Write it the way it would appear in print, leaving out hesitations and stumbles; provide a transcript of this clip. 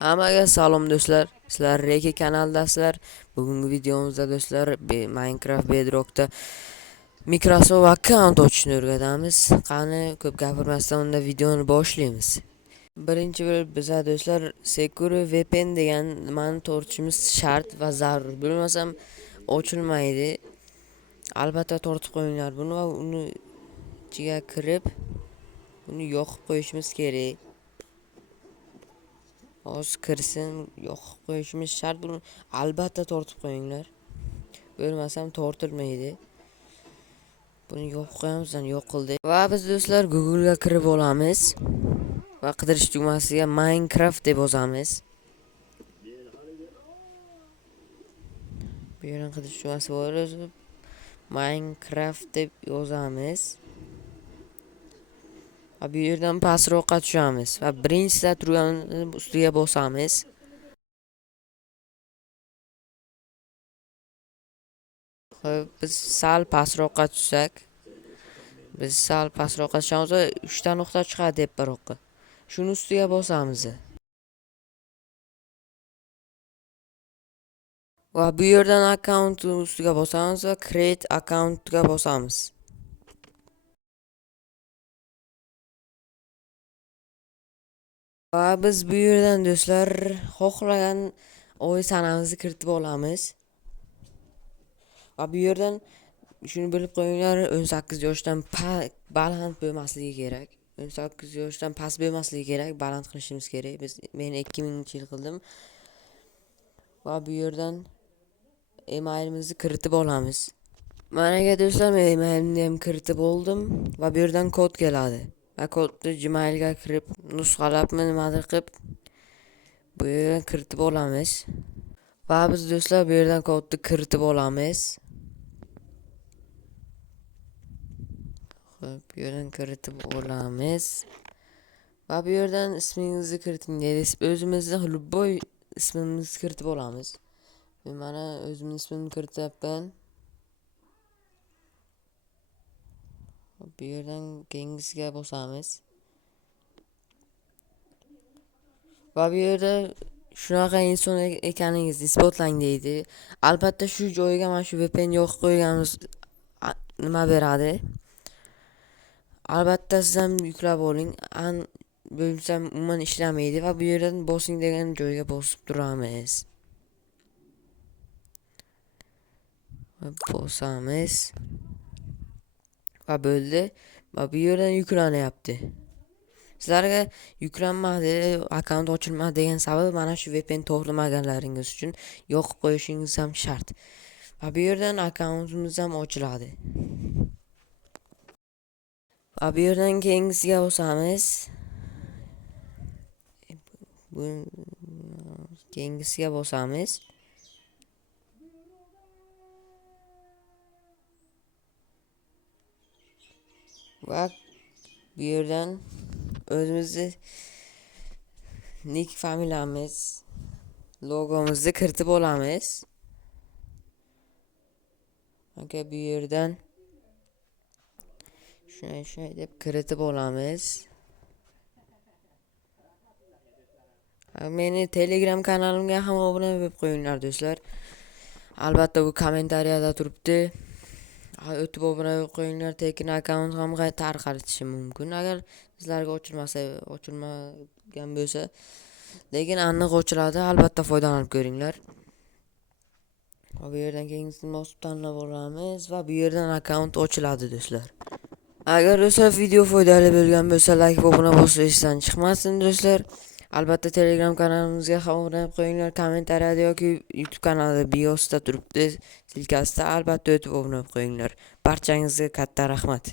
Hammaga salom do'stlar. Sizlar Reki kanaldasizlar. Bugungi videomizda do'stlar Minecraft Bedrock'ta Microsoft account ochishni o'rgatamiz. Qani ko'p gapirmasdan unda videoni boshlaymiz. Birinchi bo'lib biza do'stlar Secure VPN degan nimani tortishimiz shart va zarur. Bo'lmasam ochilmaydi. Albatta tortib qo'yinglar buni va uni ichiga kirib uni yoqib qo'yishimiz kerak. Hozir kirsin, yoqib qo'yishimiz shart. Buni albatta tortib qo'yinglar. Bo'lmasam tortilmaydi. Buni yopib qo'yamiz, yo'q qildi. Va biz do'stlar Google ga kirib olamiz va qidirish tugmasiga Minecraft deb yozamiz. Bu yerdan qidirish tugmasi bor, Minecraft deb yozamiz. Va bu yerdan pastroqqa tushamiz va birinchida turgan ustiga bosamiz. Biz sal pastroqqa tushsak, biz sal pastroqqa tushamiz va 3 ta nuqta chiqadi deb baroqqa. Shuni ustiga bosamiz. Va bu yerdan account ustiga bosamiz va create account ga bosamiz. Va biz bu yerdan do'stlar xohlagan oy sanamizni kiritib olamiz. Va bu yerdan shuni bilib qo'yinglar, 18 yoshdan baland bo'lmasligi kerak. 18 yoshdan past bo'lmasligi kerak, baland qilishimiz kerak. Men 2000-yil qildim. Va bu yerdan emailimizni kiritib olamiz. Mana do'stlar, men emailimni ham kiritib oldim va bu yerdan kod keladi. Va kodni Gmail ga kirib, nusxalabmi nimadir qilib bu yerdan kiritib olamiz. Va biz do'stlar bu yerdan kodni kiritib olamiz. Xo'p, bu yerdan kiritib olamiz. Va bu yerdan ismingizni kiriting deydi. O'zimizni любой ismimizni kiritib olamiz. Men mana o'zimning ismimni kirityapman. Bu yerdan keyingisiga bosamiz. Va bu yerda shunaqa inson ekaningizni isbotlang deydi. Albatta shu joyiga mana shu VPN yo'q qo'yganimiz nima beradi? Albatta siz ham yuklab oling. Bo'lsam umuman ishlamaydi va bu yerdan bosing degan joyga bosib turamiz. Bosamiz. Va bo'ldi. Va bu yerdan yuklanyapti. Sizlarga yuklanmadi, akkaunt ochilmadi degan sabab mana shu VPN to'g'rimaganlaringiz uchun yoqib qo'yishingiz ham shart. Va bu yerdan akkauntimiz ham ochiladi. Va bu yerdan keyingisiga bosamiz. Bu keyingisiga bosamiz. Va bu yerdan o'zimizni nick familiyamiz, logomizni kiritib olamiz. Aka bu yerdan shunday deb kiritib olamiz. Meni Telegram kanalimga ham obuna bo'lib qo'yinglar do'stlar. Albatta bu kommentariyada turibdi. O'tib obuna bo'lib qo'yinglar, tekin akkaunt ham tarqalishi mumkin agar sizlarga ochilmagan bo'lsa. Lekin aniq ochiladi, albatta foydalanib ko'ringlar. Va bu yerdan keyingisini bosib tanlab olamiz va bu yerdan akkaunt ochiladi do'stlar. Agar do'stlar video foydali bo'lgan bo'lsa, like va obuna bosishdan chiqmasin do'stlar. Albatta Telegram kanalimizga ham obuna bo'lib qo'yinglar, kommentariyada yoki YouTube kanalida biosida turibdi, silkasida albatta o'tib obuna bo'lib qo'yinglar. Barchangizga katta rahmat.